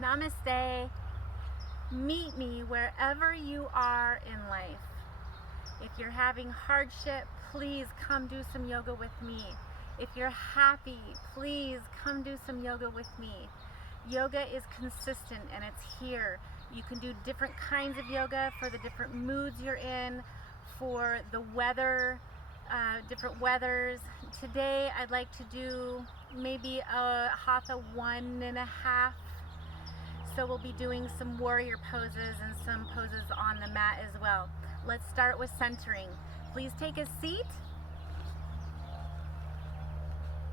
Namaste. Meet me wherever you are in life. If you're having hardship, please come do some yoga with me. If you're happy, please come do some yoga with me. Yoga is consistent and it's here. You can do different kinds of yoga for the different moods you're in, for the weather, different weathers. Today I'd like to do maybe a Hatha 1.5. So we'll be doing some warrior poses and some poses on the mat as well. Let's start with centering. Please take a seat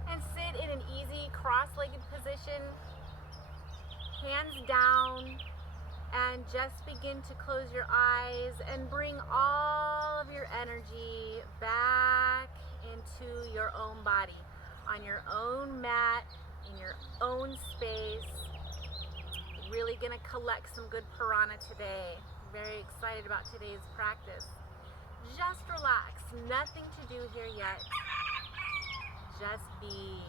and sit in an easy cross-legged position, hands down, and just begin to close your eyes and bring all of your energy back into your own body, on your own mat, in your own space. Really gonna collect some good prana today. Very excited about today's practice. Just relax, nothing to do here yet. Just be.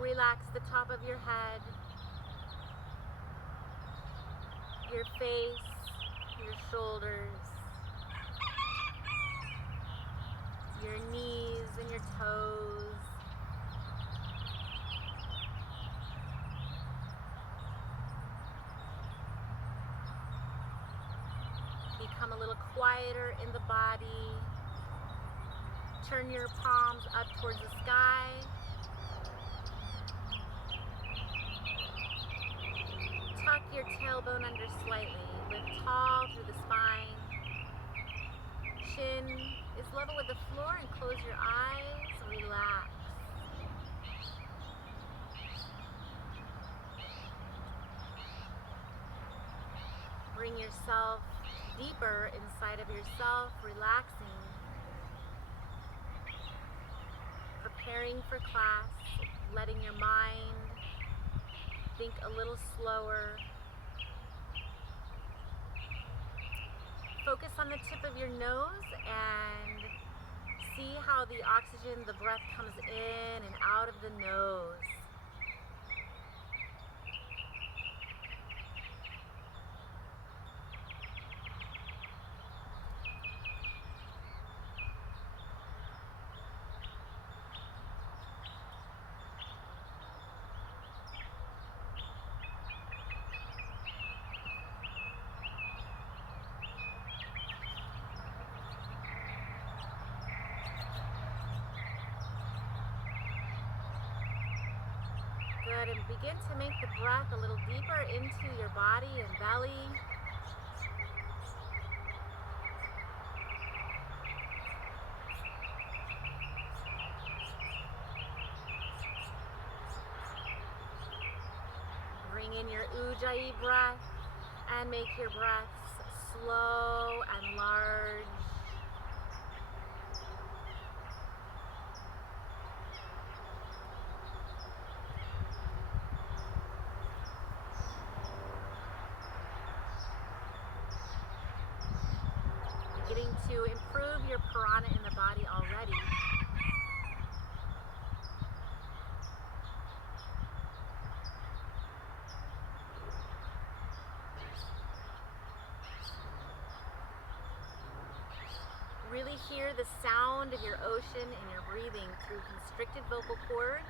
Relax the top of your head, your face, your shoulders, your knees and your toes. Become a little quieter in the body. Turn your palms up towards the sky. Tuck your tailbone under slightly. Lift tall through the spine. Chin is level with the floor and close your eyes. Relax. Bring yourself deeper inside of yourself, relaxing. Preparing for class, letting your mind think a little slower. Focus on the tip of your nose and see how the oxygen, the breath comes in and out of the nose. Good, and begin to make the breath a little deeper into your body and belly. Bring in your Ujjayi breath and make your breaths slow and large. Beginning to improve your prana in the body already. Really hear the sound of your ocean in your breathing through constricted vocal cords.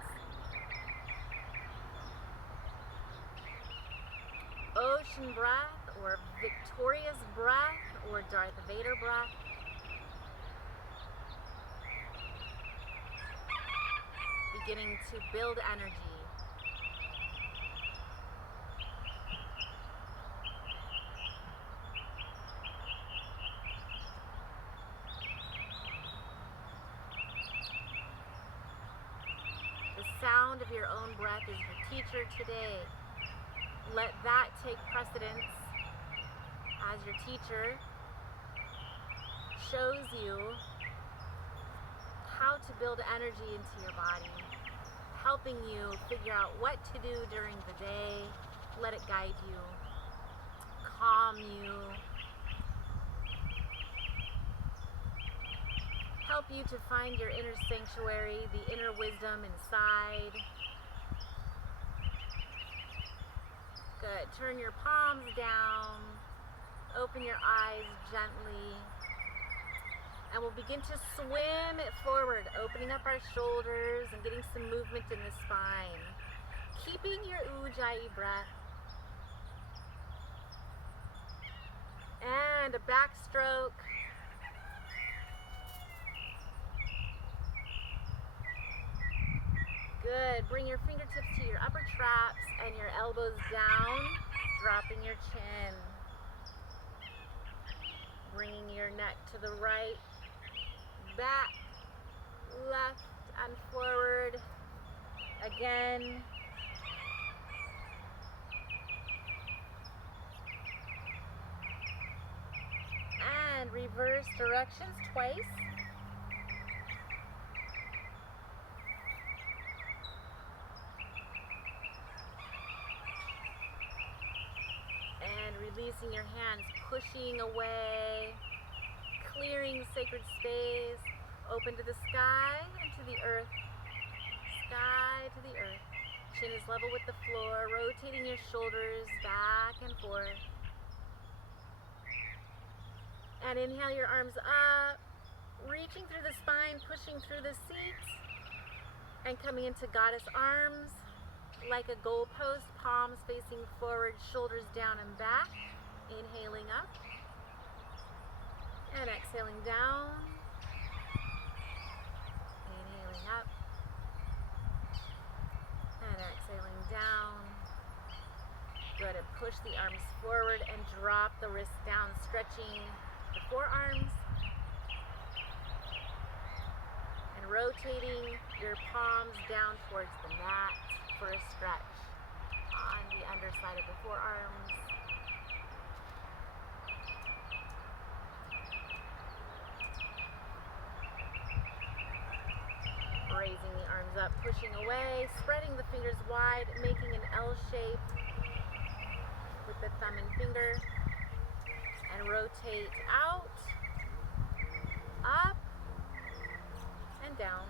Ocean breath, or victorious breath, or Darth Vader breath. Beginning to build energy. The sound of your own breath is your teacher today. Let that take precedence as your teacher shows you how to build energy into your body, helping you figure out what to do during the day. Let it guide you, calm you, help you to find your inner sanctuary, the inner wisdom inside. Good. Turn your palms down. Open your eyes gently. And we'll begin to swim it forward, opening up our shoulders and getting some movement in the spine. Keeping your Ujjayi breath. And a backstroke. Good. Bring your fingertips to your upper traps and your elbows down, dropping your chin. Bringing your neck to the right, back, left, and forward. Again. And reverse directions twice. And releasing your hands, pushing away, clearing sacred space, open to the sky and to the earth. Sky to the earth. Chin is level with the floor, rotating your shoulders back and forth. And inhale your arms up, reaching through the spine, pushing through the seat, and coming into goddess arms like a goalpost, palms facing forward, shoulders down and back. Inhaling up and exhaling down. Inhaling up and exhaling down. Good. And push the arms forward and drop the wrists down, stretching the forearms and rotating your palms down towards the mat for a stretch on the underside of the forearms. Raising the arms up, pushing away, spreading the fingers wide, making an L shape with the thumb and finger. And rotate out, up, and down.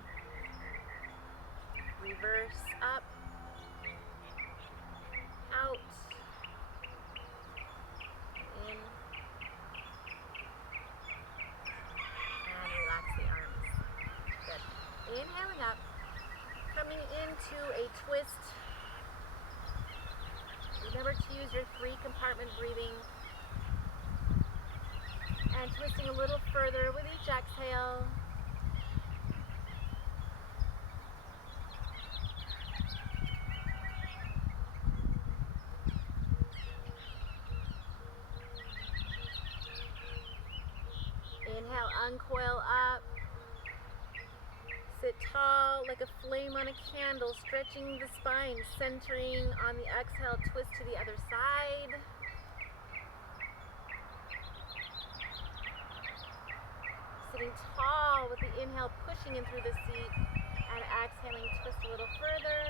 Reverse up, out, in, and relax the arms. Good. Inhaling up, coming into a twist. Remember to use your 3-compartment breathing. And twisting a little further with each exhale. Inhale, uncoil up. Sit tall like a flame on a candle, stretching the spine, centering on the exhale, twist to the other side. Sitting tall with the inhale, pushing in through the seat, and exhaling, twist a little further.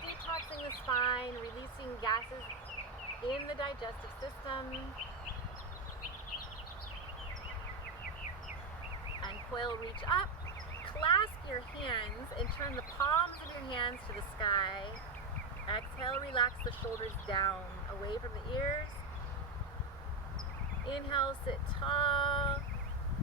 Detoxing the spine, releasing gases in the digestive system. And coil, reach up, clasp your hands, and turn the palms of your hands to the sky. Exhale, relax the shoulders down, away from the ears. Inhale, sit tall.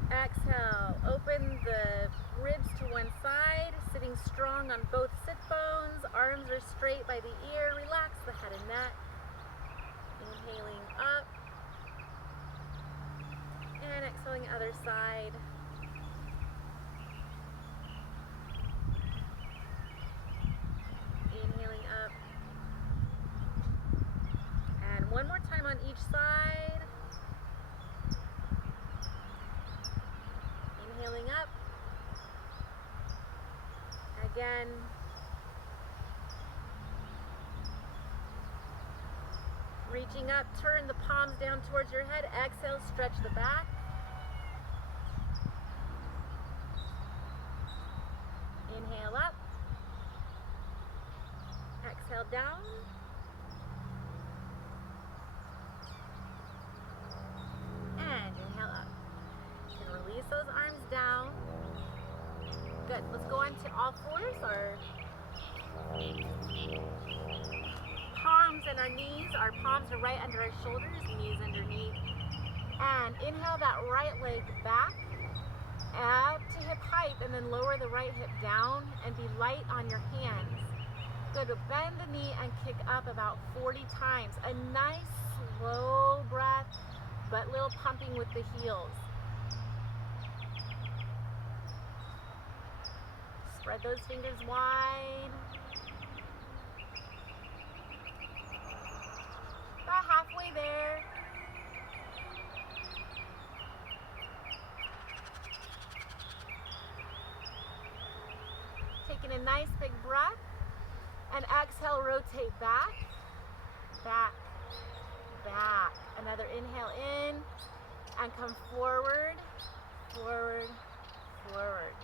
Exhale, open the ribs to one side, sitting strong on both sit bones. Arms are straight by the ear. Relax the head and neck. Inhaling up. And exhaling other side. Inhaling up. And one more time on each side. Inhaling up. Again. Reaching up, turn the palms down towards your head. Exhale, stretch the back. Inhale up. Exhale down. those arms down. Good. Let's go on to all fours, or palms and our knees. Our palms are right under our shoulders, knees underneath. And inhale that right leg back, add to hip height, and then lower the right hip down and be light on your hands. Good. Bend the knee and kick up about 40 times. A nice slow breath, but little pumping with the heels. Spread those fingers wide. About halfway there. Taking a nice big breath. And exhale, rotate back, back, back. Another inhale in and come forward, forward, forward.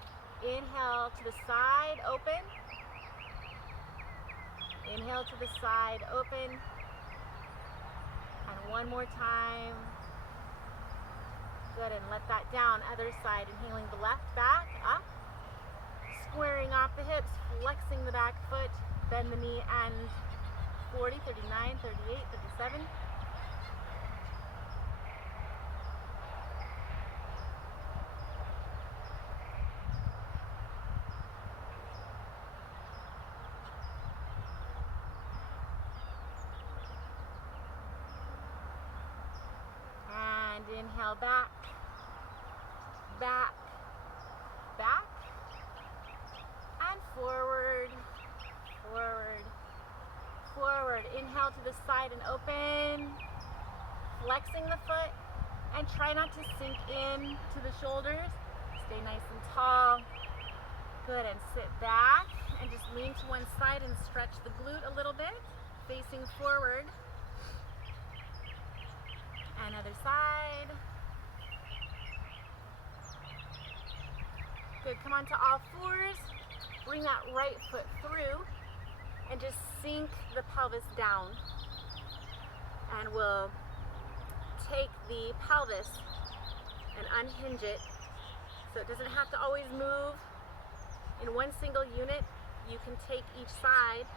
Inhale to the side, open. Inhale to the side, open. And one more time. Good, and let that down. Other side, inhaling the left back, up. Squaring off the hips, flexing the back foot. Bend the knee and 40, 39, 38, 37. And inhale back, back, back, and forward. Forward, forward. Inhale to the side and open. Flexing the foot and try not to sink in to the shoulders. Stay nice and tall. Good, and sit back and just lean to one side and stretch the glute a little bit. Facing forward. And other side. Good, come on to all fours. Bring that right foot through. And just sink the pelvis down. And we'll take the pelvis and unhinge it so it doesn't have to always move in one single unit. You can take each side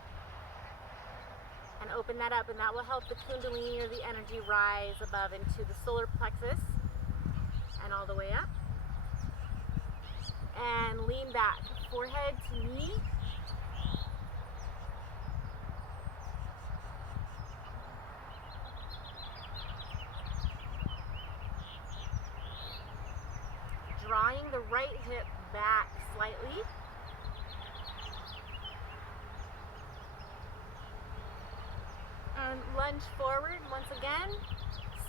and open that up, and that will help the kundalini or the energy rise above into the solar plexus and all the way up. And lean back, forehead to knee. Drawing the right hip back slightly. And lunge forward once again,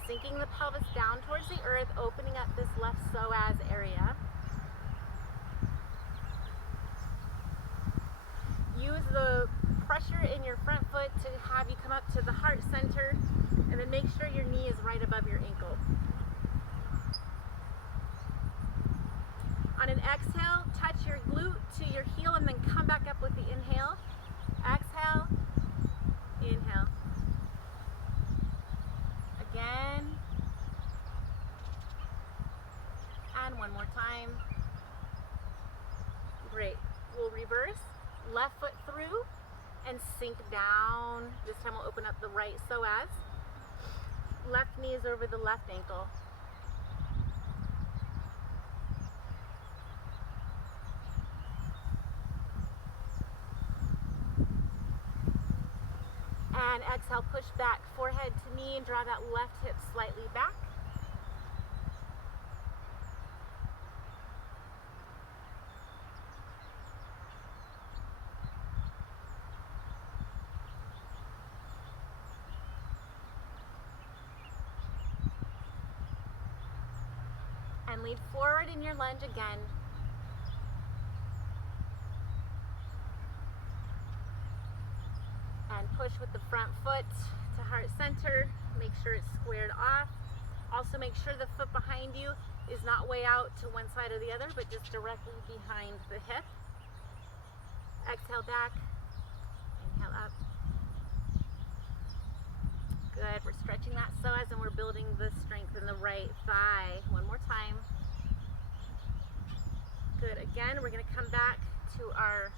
sinking the pelvis down towards the earth, opening up this left psoas area. Use the pressure in your front foot to have you come up to the heart center, and then make sure your knee is right above your ankle. On an exhale, touch your glute to your heel and then come back up with the inhale. Exhale, inhale. Again. And one more time. Great. We'll reverse. Left foot through and sink down. This time we'll open up the right psoas. Left knee is over the left ankle. And exhale, push back, forehead to knee, and draw that left hip slightly back. And lean forward in your lunge again. And push with the front foot to heart center. Make sure it's squared off. Also make sure the foot behind you is not way out to one side or the other, but just directly behind the hip. Exhale back. Inhale up. Good. We're stretching that psoas and we're building the strength in the right thigh. One more time. Good. Again, we're going to come back to our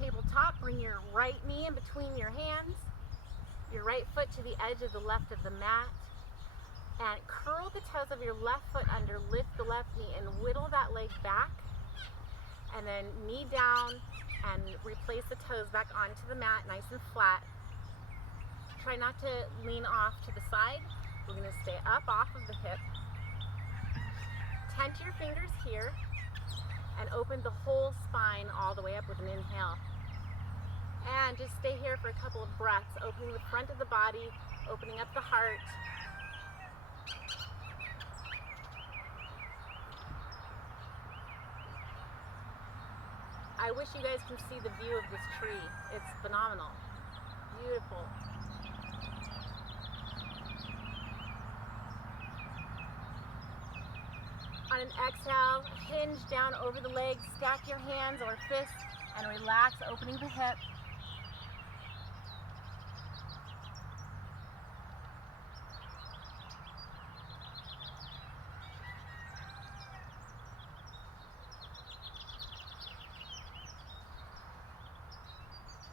tabletop. Bring your right knee in between your hands, your right foot to the edge of the left of the mat, and curl the toes of your left foot under, lift the left knee and whittle that leg back, and then knee down and replace the toes back onto the mat nice and flat. Try not to lean off to the side. We're going to stay up off of the hip. Tent your fingers here and open the whole spine all the way up with an inhale. And just stay here for a couple of breaths, opening the front of the body, opening up the heart. I wish you guys can see the view of this tree. It's phenomenal. Beautiful. On an exhale, hinge down over the legs, stack your hands or fists, and relax, opening the hip.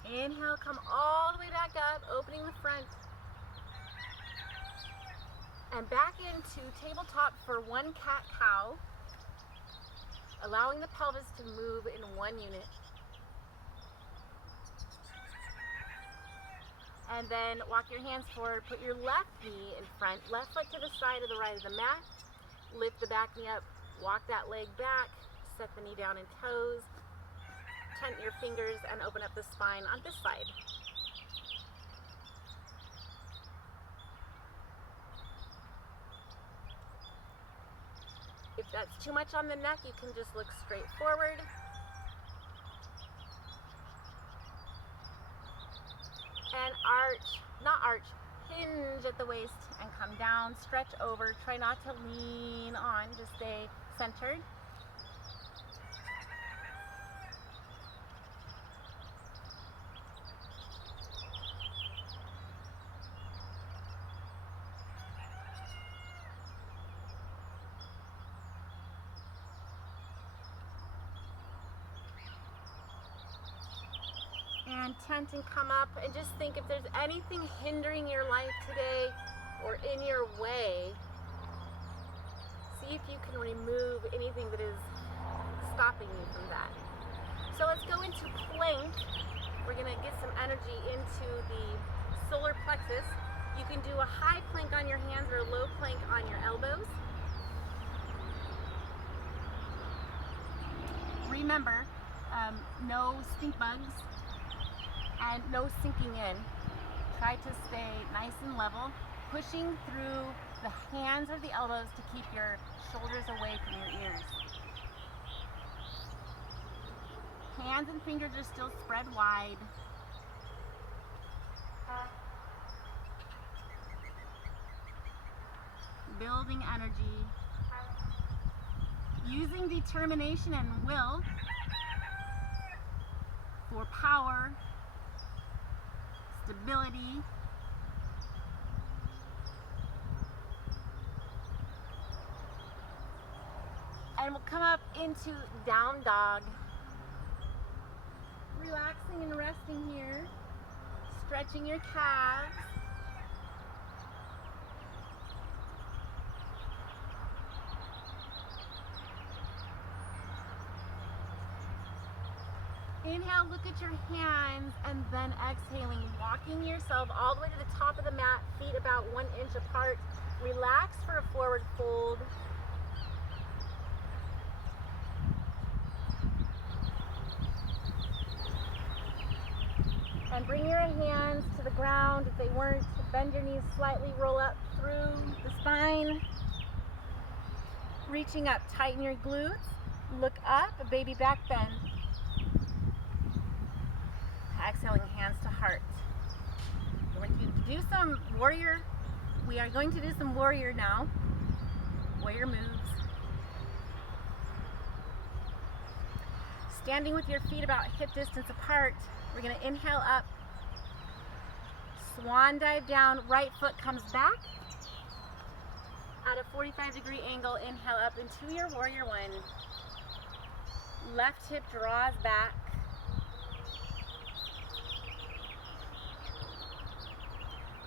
Inhale, come all the way back up, opening the front. And back into tabletop for one cat-cow, allowing the pelvis to move in one unit. And then walk your hands forward, put your left knee in front, left foot to the side of the right of the mat, lift the back knee up, walk that leg back, set the knee down in toes, tent your fingers and open up the spine on this side. If that's too much on the neck, you can just look straight forward. And hinge at the waist and come down, stretch over. Try not to lean on, just stay centered. And tent and come up and just think if there's anything hindering your life today or in your way, see if you can remove anything that is stopping you from that. So let's go into plank. We're going to get some energy into the solar plexus. You can do a high plank on your hands or a low plank on your elbows. Remember, no stink bugs. And no sinking in. Try to stay nice and level, pushing through the hands or the elbows to keep your shoulders away from your ears. Hands and fingers are still spread wide. Building energy. Using determination and will for power, stability, and we'll come up into down dog. Relaxing and resting here, stretching your calves. Inhale, look at your hands, and then exhaling, walking yourself all the way to the top of the mat, feet about 1 inch apart. Relax for a forward fold. And bring your hands to the ground if they weren't. Bend your knees slightly, roll up through the spine. Reaching up, tighten your glutes. Look up, a baby back bend. Exhaling, hands to heart. We're going to do some warrior. We are going to do some warrior now. Warrior moves. Standing with your feet about hip distance apart. We're going to inhale up. Swan dive down. Right foot comes back. At a 45-degree angle, inhale up into your warrior one. Left hip draws back.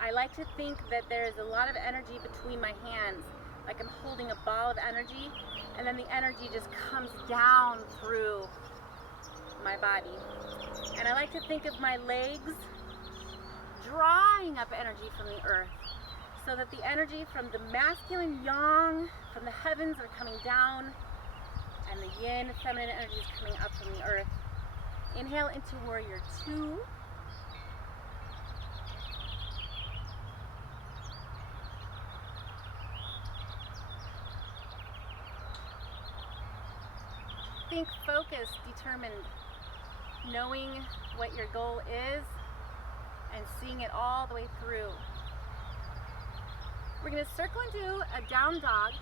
I like to think that there's a lot of energy between my hands, like I'm holding a ball of energy, and then the energy just comes down through my body. And I like to think of my legs drawing up energy from the earth, so that the energy from the masculine yang, from the heavens, are coming down, and the yin, feminine energy is coming up from the earth. Inhale into warrior two. Think focused, determined, knowing what your goal is and seeing it all the way through. We're going to circle into a down dog.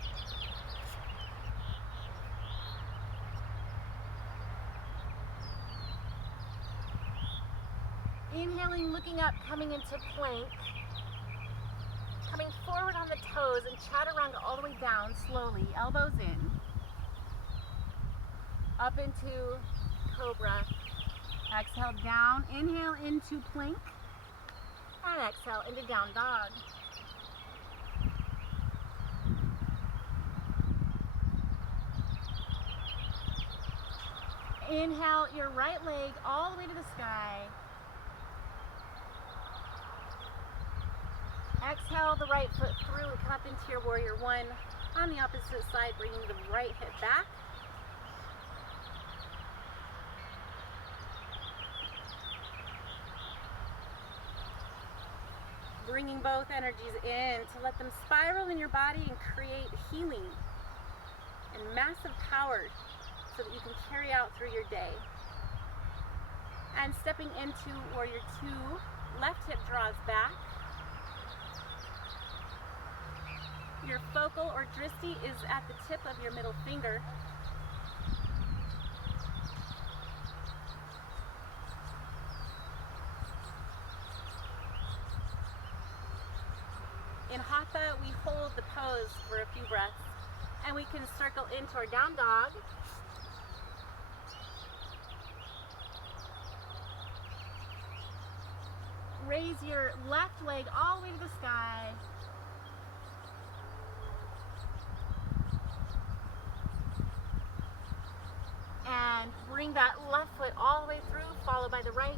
Inhaling, looking up, coming into plank. Coming forward on the toes and chaturanga all the way down slowly, elbows in. Up into cobra. Exhale down, inhale into plank. And exhale into down dog. Inhale your right leg all the way to the sky. Exhale the right foot through and come up into your warrior one. On the opposite side, bringing the right hip back. Bringing both energies in to let them spiral in your body and create healing and massive power so that you can carry out through your day. And stepping into warrior two, left hip draws back. Your focal or drishti is at the tip of your middle finger. In Hatha, we hold the pose for a few breaths, and we can circle into our down dog. Raise your left leg all the way to the sky. And bring that left foot all the way through, followed by the right.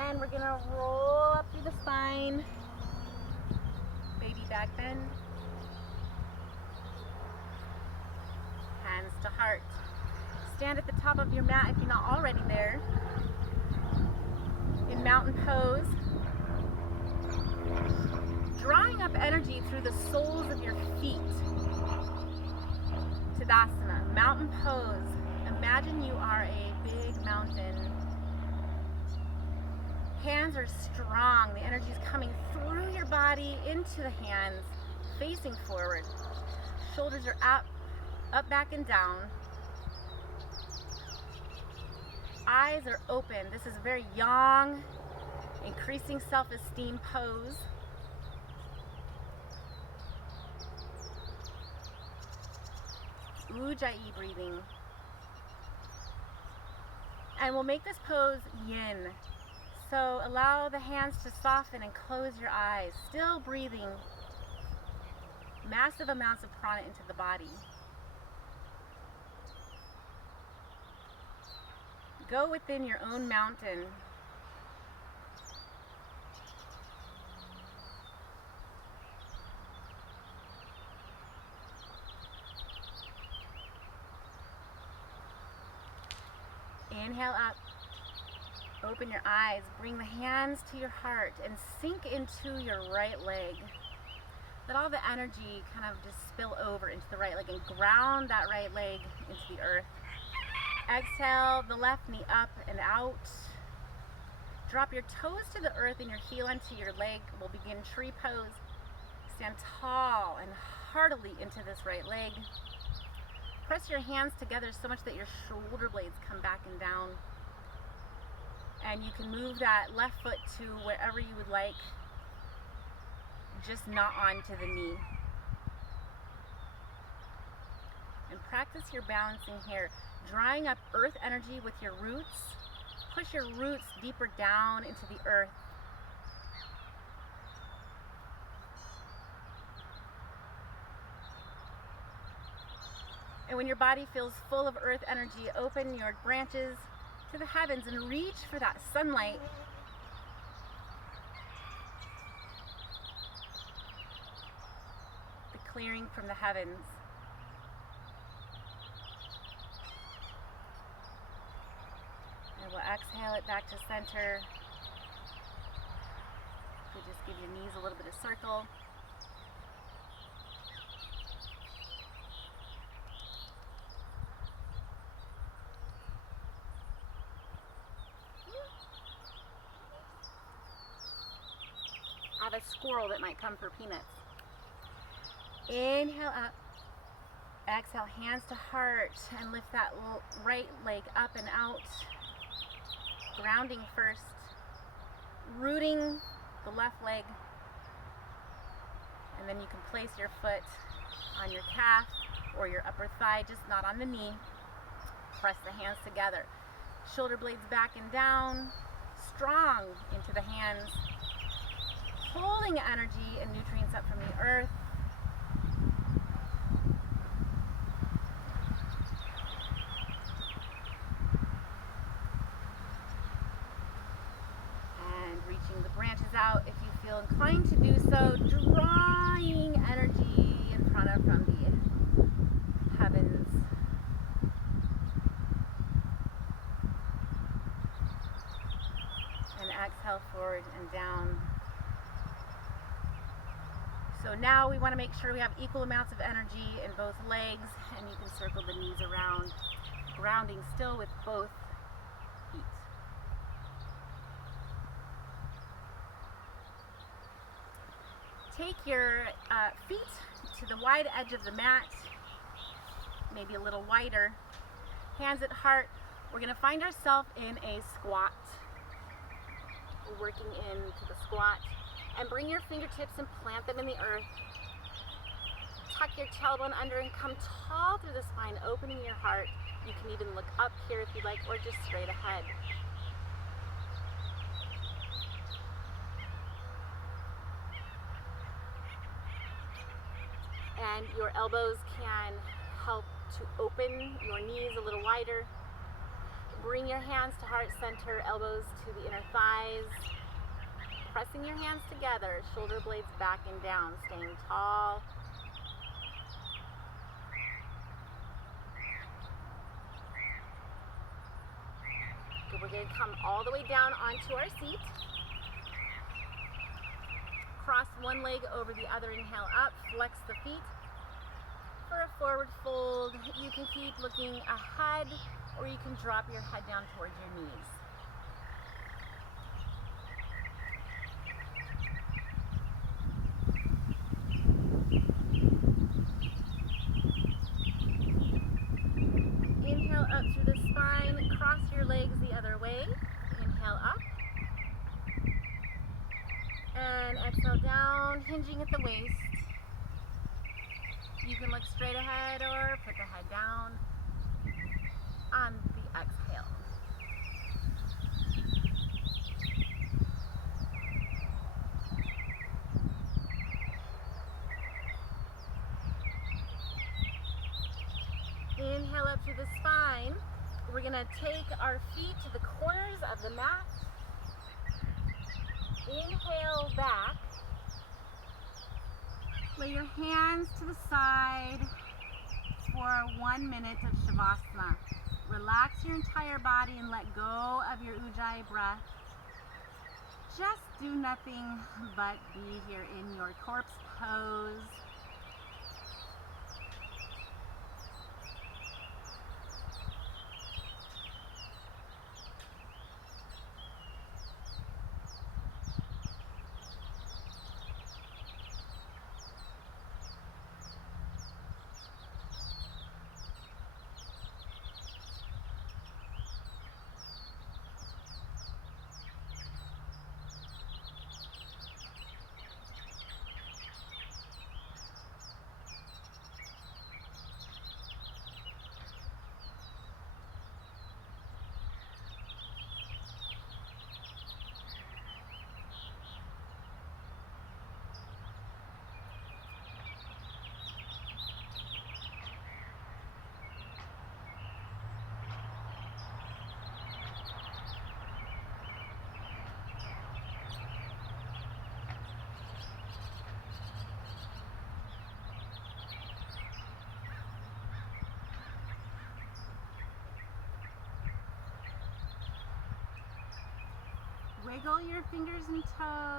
And we're gonna roll up through the spine. Baby back bend. Hands to heart. Stand at the top of your mat if you're not already there. In mountain pose. Drawing up energy through the soles of your feet. Tadasana, mountain pose. Imagine you are a big mountain. Hands are strong. The energy is coming through your body into the hands, facing forward. Shoulders are up, back, and down. Eyes are open. This is a very yang, increasing self-esteem pose. Ujjayi breathing. And we'll make this pose yin. So allow the hands to soften and close your eyes. Still breathing massive amounts of prana into the body. Go within your own mountain. Inhale up, open your eyes, bring the hands to your heart and sink into your right leg. Let all the energy kind of just spill over into the right leg and ground that right leg into the earth. Exhale the left knee up and out. Drop your toes to the earth and your heel onto your leg. We'll begin tree pose. Stand tall and heartily into this right leg. Press your hands together so much that your shoulder blades come back and down. And you can move that left foot to wherever you would like, just not onto the knee. And practice your balancing here, drawing up earth energy with your roots. Push your roots deeper down into the earth. And when your body feels full of earth energy, open your branches to the heavens and reach for that sunlight. The clearing from the heavens. And we'll exhale it back to center. You just give your knees a little bit of circle. I have a squirrel that might come for peanuts. Inhale up. Exhale, hands to heart, and lift that right leg up and out. Grounding first. Rooting the left leg. And then you can place your foot on your calf or your upper thigh, just not on the knee. Press the hands together. Shoulder blades back and down. Strong into the hands. Pulling energy and nutrients up from the earth. And reaching the branches out if you feel inclined to do so, drawing energy in front of from the heavens. And exhale forward and down. So now we want to make sure we have equal amounts of energy in both legs, and you can circle the knees around, grounding still with both feet. Take your feet to the wide edge of the mat, maybe a little wider. Hands at heart. We're going to find ourselves in a squat. We're working into the squat. And bring your fingertips and plant them in the earth. Tuck your tailbone under and come tall through the spine, opening your heart. You can even look up here if you like, or just straight ahead. And your elbows can help to open your knees a little wider. Bring your hands to heart center, elbows to the inner thighs. Pressing your hands together, shoulder blades back and down, staying tall. Good, we're going to come all the way down onto our seat. Cross one leg over the other, inhale up, flex the feet. For a forward fold, you can keep looking ahead or you can drop your head down towards your knees. Inhale up through the spine, cross your legs the other way. Inhale up. And exhale down, hinging at the waist. You can look straight ahead or put the head down on the exhale. Inhale up through the spine. We're going to take our feet to the corners of the mat. Inhale back. Lay your hands to the side for 1 minute of Shavasana. Relax your entire body and let go of your Ujjayi breath. Just do nothing but be here in your corpse pose. Wiggle your fingers and toes.